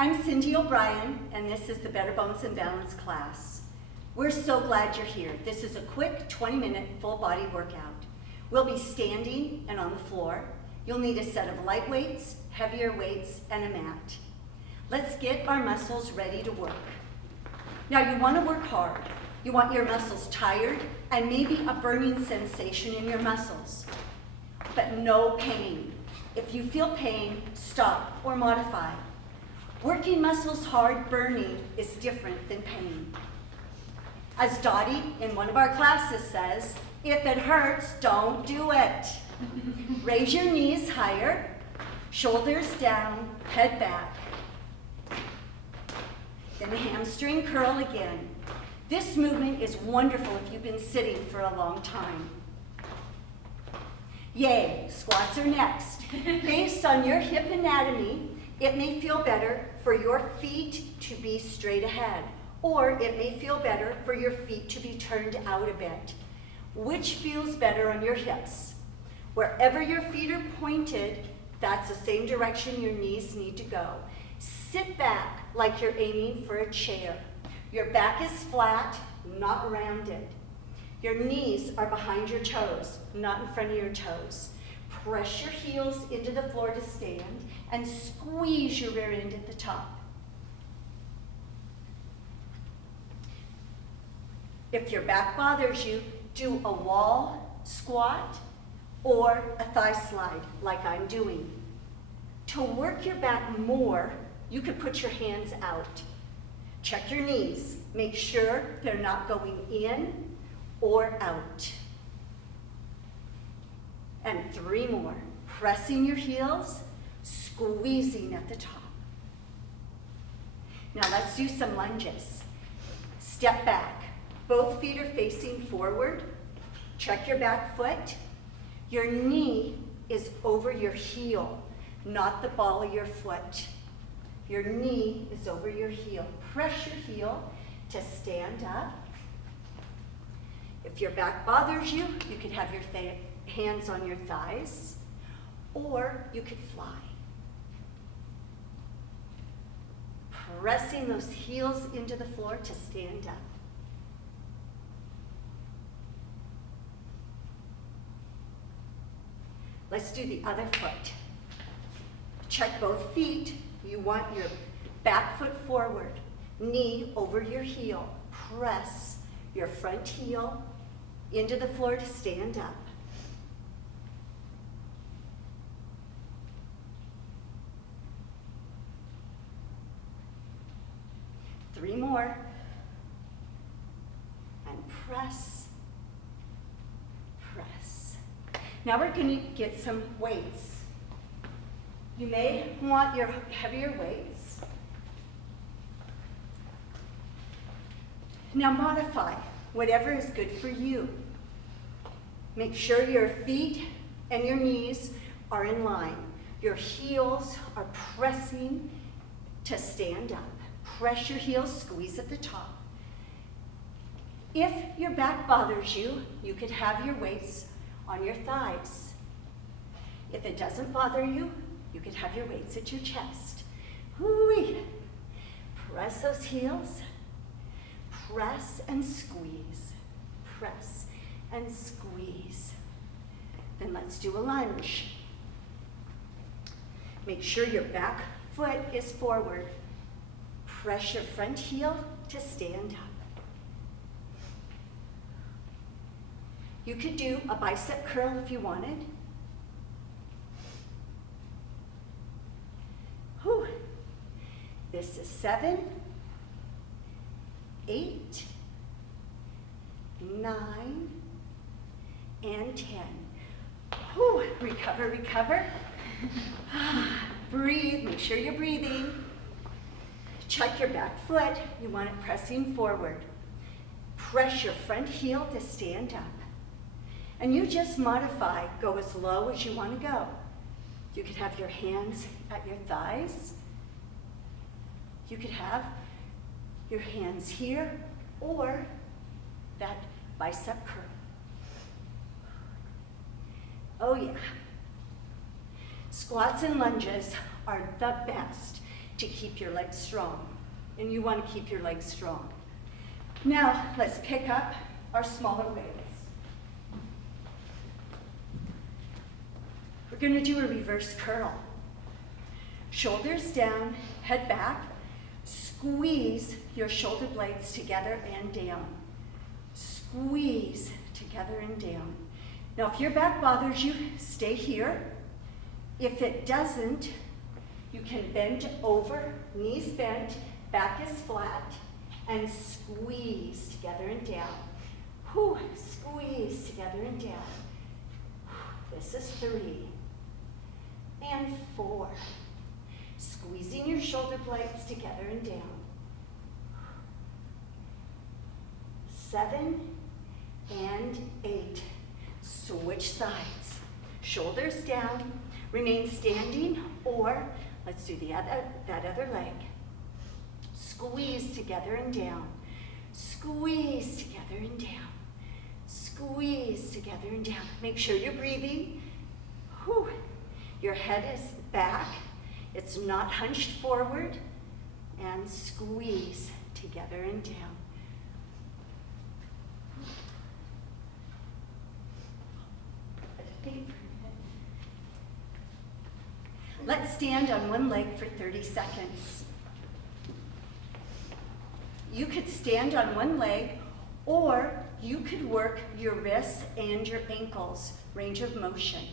I'm Cindy O'Brien, and this is the Better Bones and Balance class. We're so glad you're here. This is a quick 20-minute full body workout. We'll be standing and on the floor. You'll need a set of light weights, heavier weights, and a mat. Let's get our muscles ready to work. Now you want to work hard. You want your muscles tired and maybe a burning sensation in your muscles, but no pain. If you feel pain, stop or modify. Working muscles hard, burning, is different than pain. As Dottie in one of our classes says, if it hurts, don't do it. Raise your knees higher, shoulders down, head back. Then the hamstring curl again. This movement is wonderful if you've been sitting for a long time. Yay, squats are next. Based on your hip anatomy, it may feel better for your feet to be straight ahead, or it may feel better for your feet to be turned out a bit. Which feels better on your hips? Wherever your feet are pointed, that's the same direction your knees need to go. Sit back like you're aiming for a chair. Your back is flat, not rounded. Your knees are behind your toes, not in front of your toes. Press your heels into the floor to stand and squeeze your rear end at the top. If your back bothers you, do a wall squat or a thigh slide like I'm doing. To work your back more, you could put your hands out. Check your knees. Make sure they're not going in or out. And 3 more. Pressing your heels, squeezing at the top. Now let's do some lunges. Step back. Both feet are facing forward. Check your back foot. Your knee is over your heel, not the ball of your foot. Your knee is over your heel. Press your heel to stand up. If your back bothers you, you could have your hands on your thighs, or you could fly. Pressing those heels into the floor to stand up. Let's do the other foot. Check both feet. You want your back foot forward, knee over your heel. Press your front heel into the floor to stand up. Three more. And press, press. Now we're going to get some weights. You may want your heavier weights. Now modify whatever is good for you. Make sure your feet and your knees are in line. Your heels are pressing to stand up. Press your heels, squeeze at the top. If your back bothers you, you could have your weights on your thighs. If it doesn't bother you, you could have your weights at your chest. Hoo-wee. Press those heels. Press and squeeze. Press and squeeze. Then let's do a lunge. Make sure your back foot is forward. Press your front heel to stand up. You could do a bicep curl if you wanted. Whew. This is 7, 8, 9, and 10. Whew. Recover, recover. Breathe, make sure you're breathing. Check your back foot. You want it pressing forward. Press your front heel to stand up. And you just modify, go as low as you want to go. You could have your hands at your thighs. You could have your hands here, or that bicep curl. Oh yeah. Squats and lunges are the best. to keep your legs strong. And you want to keep your legs strong. Now, let's pick up our smaller weights. We're going to do a reverse curl. Shoulders down, head back. Squeeze your shoulder blades together and down. Squeeze together and down. Now, if your back bothers you, stay here. If it doesn't, you can bend over, knees bent, back is flat, and squeeze together and down. Whew, squeeze together and down. This is 3 and 4. Squeezing your shoulder blades together and down. 7 and 8. Switch sides. Shoulders down. Remain standing, or let's do that other leg. Squeeze together and down. Squeeze together and down. Squeeze together and down. Make sure you're breathing. Whew. Your head is back. It's not hunched forward. And squeeze together and down. Let's stand on one leg for 30 seconds. You could stand on one leg, or you could work your wrists and your ankles, range of motion.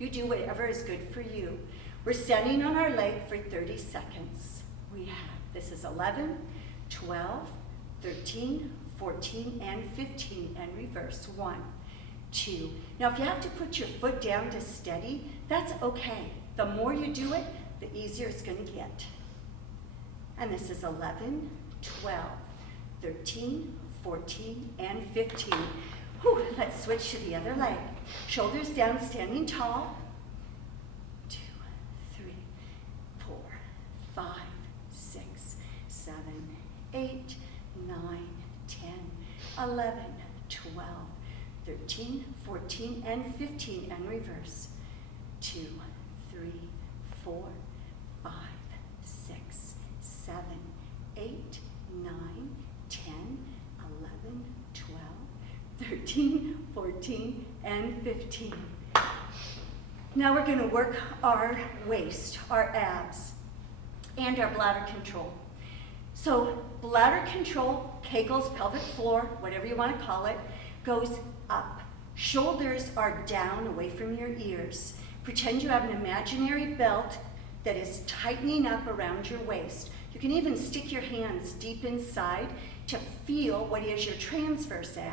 You do whatever is good for you. We're standing on our leg for 30 seconds. This is 11, 12, 13, 14, and 15, and reverse. 1, 2. Now, if you have to put your foot down to steady, that's okay. The more you do it, the easier it's going to get. And this is 11, 12, 13, 14, and 15. Whew, let's switch to the other leg. Shoulders down, standing tall. 2, 3, 4, 5, 6, 7, 8, 9, 10, 11, 12, 13, 14, and 15, and reverse. 2, 3, 4, 5, 6, 7, 8, 9, 10, 11, 12, 13, 14, and 15. Now we're going to work our waist, our abs, and our bladder control. So bladder control, Kegels, pelvic floor, whatever you want to call it, goes up. Shoulders are down away from your ears. Pretend you have an imaginary belt that is tightening up around your waist. You can even stick your hands deep inside to feel what is your transverse ab.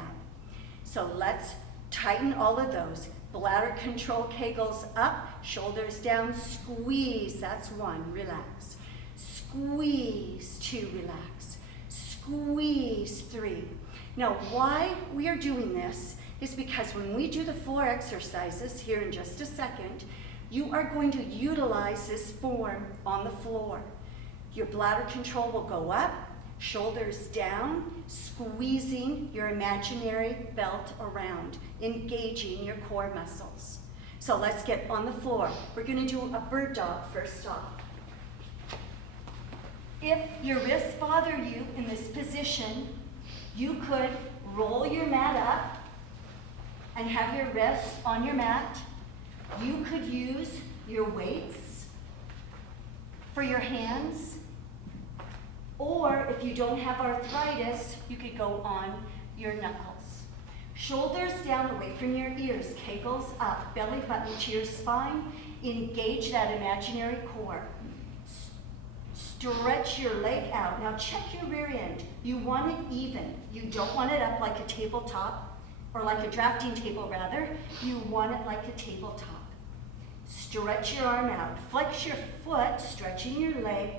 So let's tighten all of those. Bladder control, Kegels up, shoulders down, squeeze, that's 1, relax. Squeeze, 2, relax. Squeeze, 3. Now, why we are doing this is because when we do the floor exercises here in just a second, you are going to utilize this form on the floor. Your bladder control will go up, shoulders down, squeezing your imaginary belt around, engaging your core muscles. So let's get on the floor. We're going to do a bird dog first off. If your wrists bother you in this position, you could roll your mat up and have your wrists on your mat. You could use your weights for your hands, or if you don't have arthritis, you could go on your knuckles. Shoulders down away from your ears, Kegels up, belly button to your spine, engage that imaginary core. Stretch your leg out. Now check your rear end. You want it even. You don't want it up like a tabletop, or like a drafting table rather. You want it like a tabletop. Stretch your arm out. Flex your foot, stretching your leg.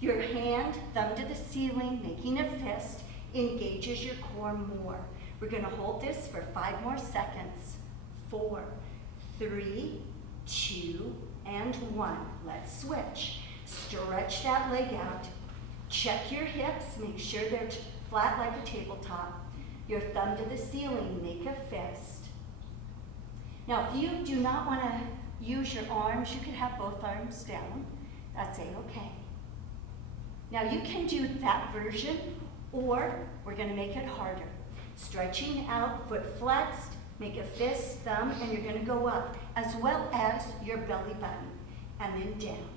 Your hand, thumb to the ceiling, making a fist, engages your core more. We're going to hold this for 5 more seconds. 4, 3, 2, and 1. Let's switch. Stretch that leg out. Check your hips. Make sure they're flat like a tabletop. Your thumb to the ceiling. Make a fist. Now, if you do not want to use your arms, you could have both arms down. That's A-okay. Now you can do that version, or we're gonna make it harder. Stretching out, foot flexed, make a fist, thumb, and you're gonna go up, as well as your belly button, and then down,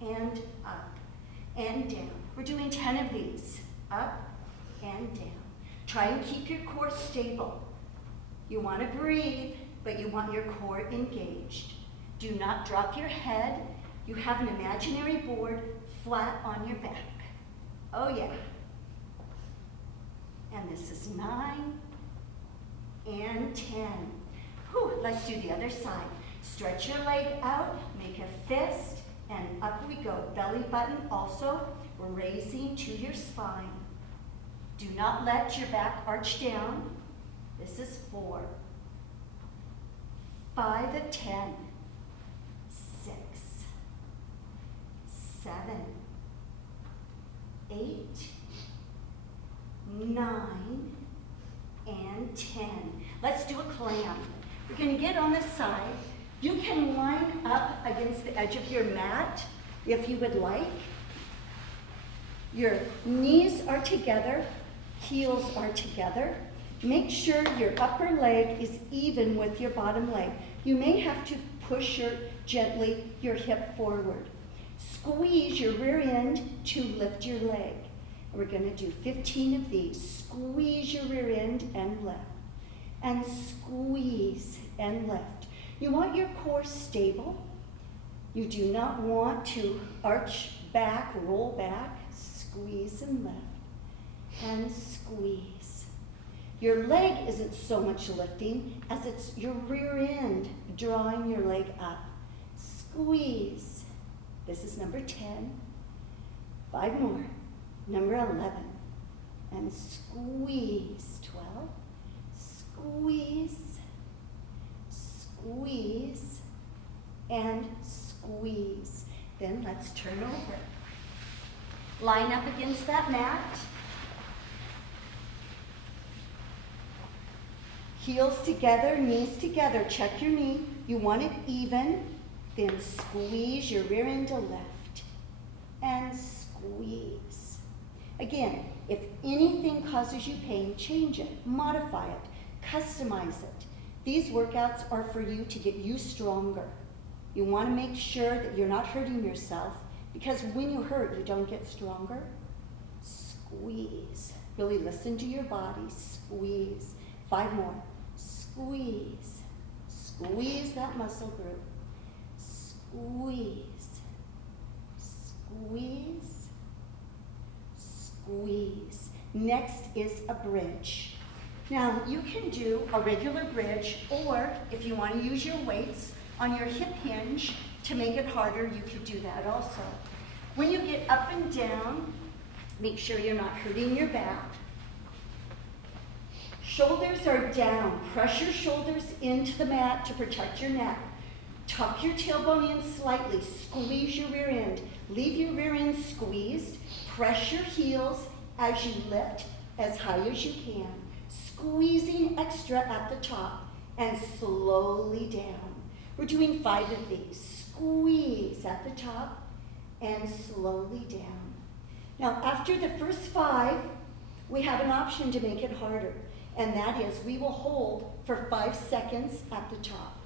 and up, and down. We're doing 10 of these, up and down. Try and keep your core stable. You wanna breathe, but you want your core engaged. Do not drop your head. You have an imaginary board flat on your back. Oh yeah. And this is 9 and 10. Whew, let's do the other side. Stretch your leg out, make a fist, and up we go. Belly button also, we're raising to your spine. Do not let your back arch down. This is 4, 5 of 10, 6, 7, 8, 9, and 10. Let's do a clam. We're going to get on the side. You can line up against the edge of your mat if you would like. Your knees are together, heels are together. Make sure your upper leg is even with your bottom leg. You may have to push gently your hip forward. Squeeze your rear end to lift your leg. We're going to do 15 of these. Squeeze your rear end and lift. And squeeze and lift. You want your core stable. You do not want to arch back, roll back. Squeeze and lift. And squeeze. Your leg isn't so much lifting as it's your rear end drawing your leg up. Squeeze. This is number 10. 5 more. Number 11. And squeeze. 12. Squeeze. Squeeze. And squeeze. Then let's turn over. Line up against that mat. Heels together, knees together. Check your knee. You want it even. Then squeeze your rear end to left. And squeeze. Again, if anything causes you pain, change it, modify it, customize it. These workouts are for you to get you stronger. You want to make sure that you're not hurting yourself, because when you hurt, you don't get stronger. Squeeze. Really listen to your body. Squeeze. 5 more. Squeeze. Squeeze that muscle group. Squeeze. Squeeze. Squeeze. Next is a bridge. Now, you can do a regular bridge, or if you want to use your weights on your hip hinge to make it harder, you could do that also. When you get up and down, make sure you're not hurting your back. Shoulders are down. Press your shoulders into the mat to protect your neck. Tuck your tailbone in slightly. Squeeze your rear end. Leave your rear end squeezed. Press your heels as you lift as high as you can. Squeezing extra at the top and slowly down. We're doing 5 of these. Squeeze at the top and slowly down. Now, after the first 5, we have an option to make it harder, and that is we will hold for 5 seconds at the top.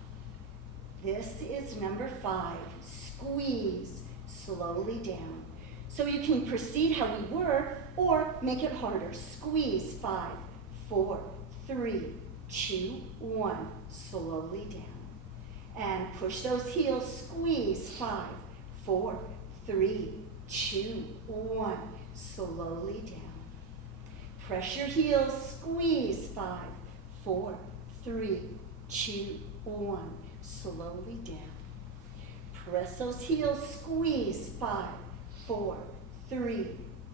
This is number 5. Squeeze slowly down. So you can proceed how we were or make it harder. Squeeze 5, 4, 3, 2, 1. Slowly down. And push those heels. Squeeze 5, 4, 3, 2, 1. Slowly down. Press your heels. Squeeze 5, 4, 3, 2, 1. Slowly down. Press those heels. Squeeze 5, 4, 3,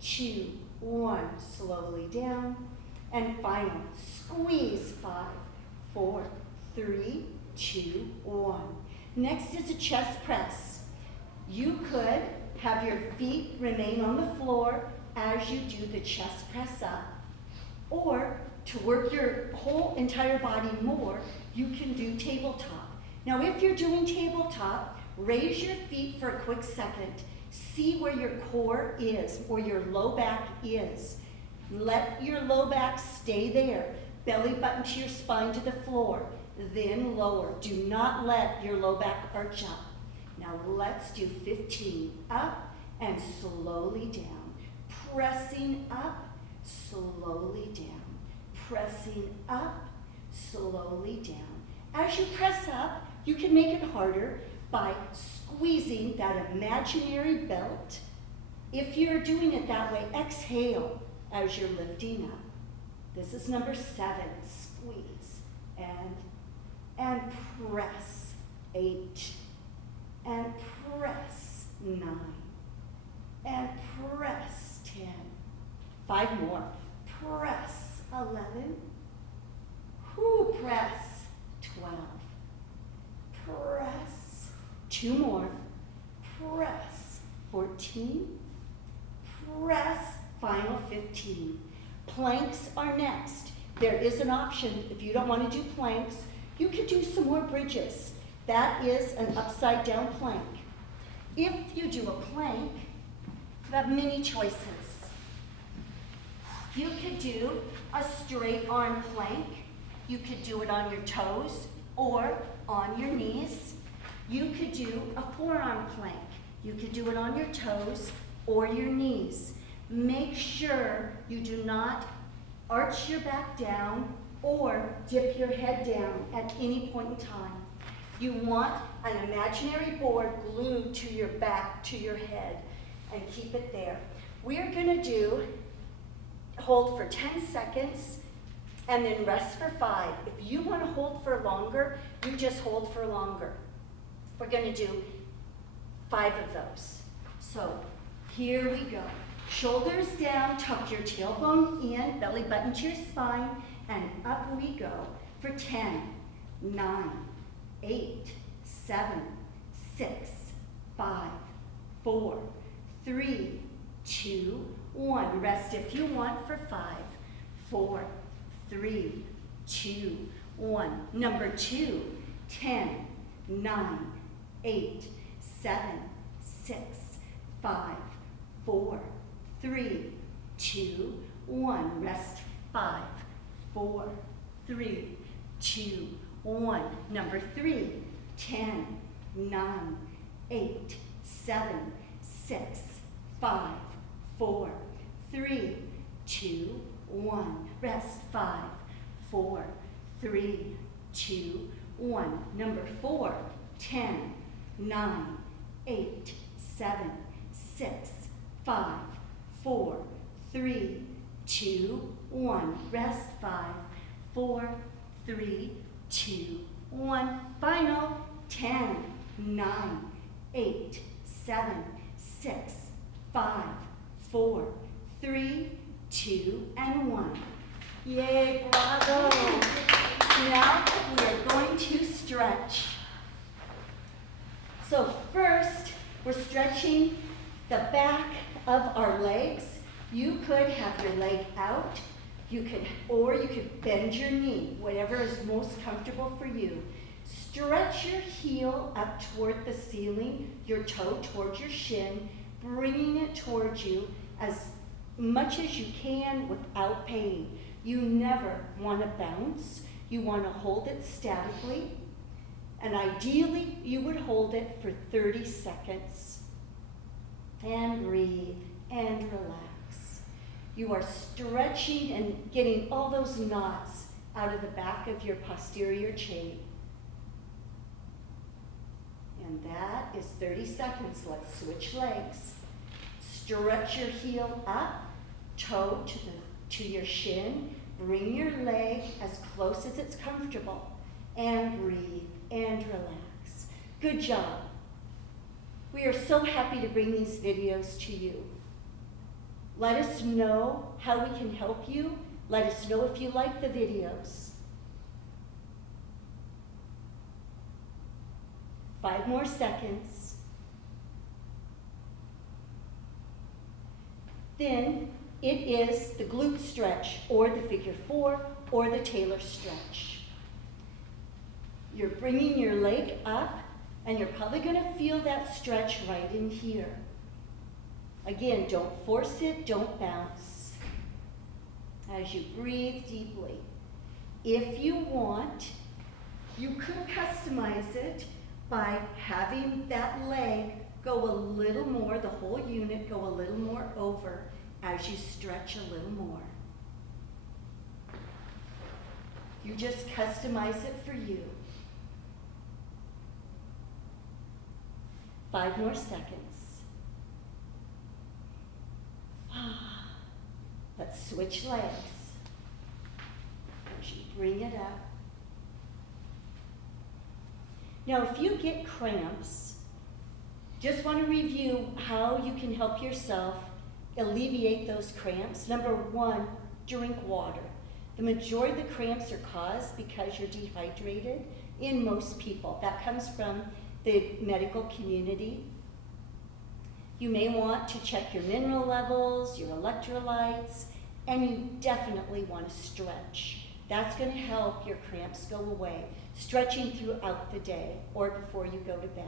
2, 1. Slowly down. And final. Squeeze 5, 4, 3, 2, 1. Next is a chest press. You could have your feet remain on the floor as you do the chest press up. Or to work your whole entire body more, you can do tabletop. Now, if you're doing tabletop, raise your feet for a quick second See where your core is, or your low back is. Let your low back stay there. Belly button to your spine to the floor, then lower. Do not let your low back arch up. Now let's do 15. Up and slowly down. Pressing up, slowly down. Pressing up, slowly down. As you press up, you can make it harder by squeezing that imaginary belt. If you're doing it that way, exhale as you're lifting up. This is number 7. Squeeze and press. 8 and press. 9 and press. 10. 5 more. Press. 11. Press. 12. Press. 2 more. Press. 14. Press. Final 15. Planks are next. There is an option. If you don't want to do planks, you could do some more bridges. That is an upside down plank. If you do a plank, you have many choices. You could do a straight arm plank. You could do it on your toes or on your knees. You could do a forearm plank. You could do it on your toes or your knees. Make sure you do not arch your back down or dip your head down at any point in time. You want an imaginary board glued to your back, to your head, and keep it there. We are going to hold for 10 seconds and then rest for 5. If you want to hold for longer, you just hold for longer. We're going to do 5 of those. So here we go. Shoulders down, tuck your tailbone in, belly button to your spine, and up we go for 10, 9, 8, 7, 6, 5, 4, 3, 2, 1. Rest if you want for 5, 4, 3, 2, 1. Number 2, 10, 9, 8, 7, 6, 5, 4, 3, 2, 1. Rest 5, 4, 3, 2, 1. Number 3, 10, 9, 8, 7, 6, 5, 4, 3, 2, 1. Rest 5, 4, 3, 2, 1. Number 4, 10, 9, 8, 7, 6, 5, 4, 3, 2, 1. Rest 5, 4, 3, 2, 1. Final 10, 9, 8, 7, 6, 5, 4, 3, 2, and 1. Yay, bravo. Now we are going to stretch. So first, we're stretching the back of our legs. You could have your leg out, or you could bend your knee, whatever is most comfortable for you. Stretch your heel up toward the ceiling, your toe towards your shin, bringing it towards you as much as you can without pain. You never want to bounce. You want to hold it statically. And ideally, you would hold it for 30 seconds. And breathe and relax. You are stretching and getting all those knots out of the back of your posterior chain. And that is 30 seconds. Let's switch legs. Stretch your heel up, toe to your shin. Bring your leg as close as it's comfortable. And breathe and relax. Good job. We are so happy to bring these videos to you. Let us know how we can help you. Let us know if you like the videos. 5 more seconds. Then it is the glute stretch, or the figure 4, or the Taylor stretch. You're bringing your leg up, and you're probably going to feel that stretch right in here. Again, don't force it, don't bounce. As you breathe deeply. If you want, you could customize it by having that leg go a little more, the whole unit go a little more over as you stretch a little more. You just customize it for you. 5 more seconds. Let's switch legs. As you bring it up. Now, if you get cramps, just want to review how you can help yourself alleviate those cramps. Number 1, drink water. The majority of the cramps are caused because you're dehydrated in most people. That comes from the medical community. You may want to check your mineral levels, your electrolytes, and you definitely want to stretch. That's going to help your cramps go away. Stretching throughout the day or before you go to bed.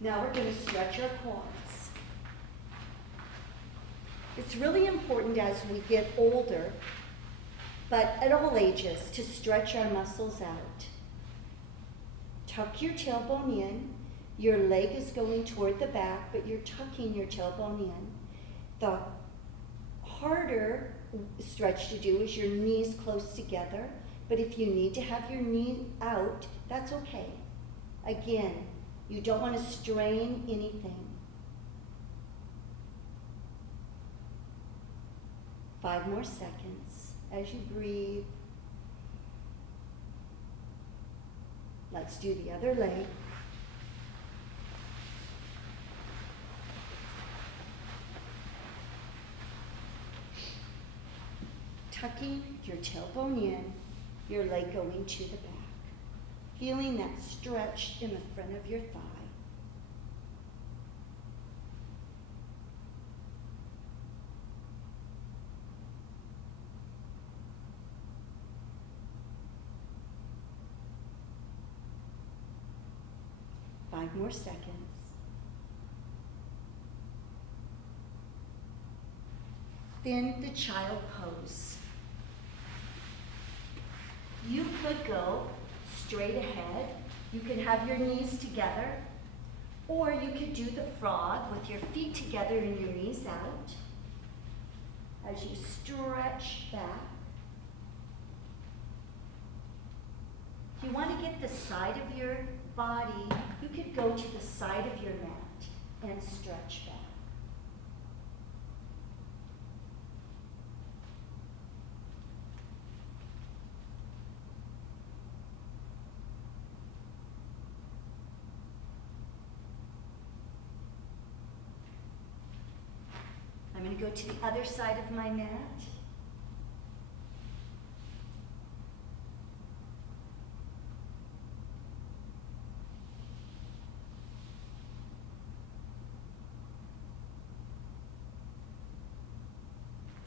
Now we're going to stretch our quads. It's really important as we get older, but at all ages, to stretch our muscles out. Tuck your tailbone in. Your leg is going toward the back, but you're tucking your tailbone in. The harder stretch to do is your knees close together, but if you need to have your knee out, that's okay. Again, you don't want to strain anything. 5 more seconds as you breathe. Let's do the other leg. Tucking your tailbone in, your leg going to the back. Feeling that stretch in the front of your thigh. Five more seconds. Then the child pose. You could go straight ahead. You could have your knees together, or you could do the frog with your feet together and your knees out as you stretch back. If you want to get the side of your body, you could go to the side of your mat and stretch back. I'm going to go to the other side of my mat.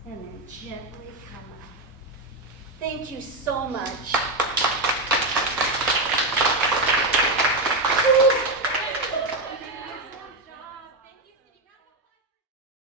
And then gently come up. Thank you so much.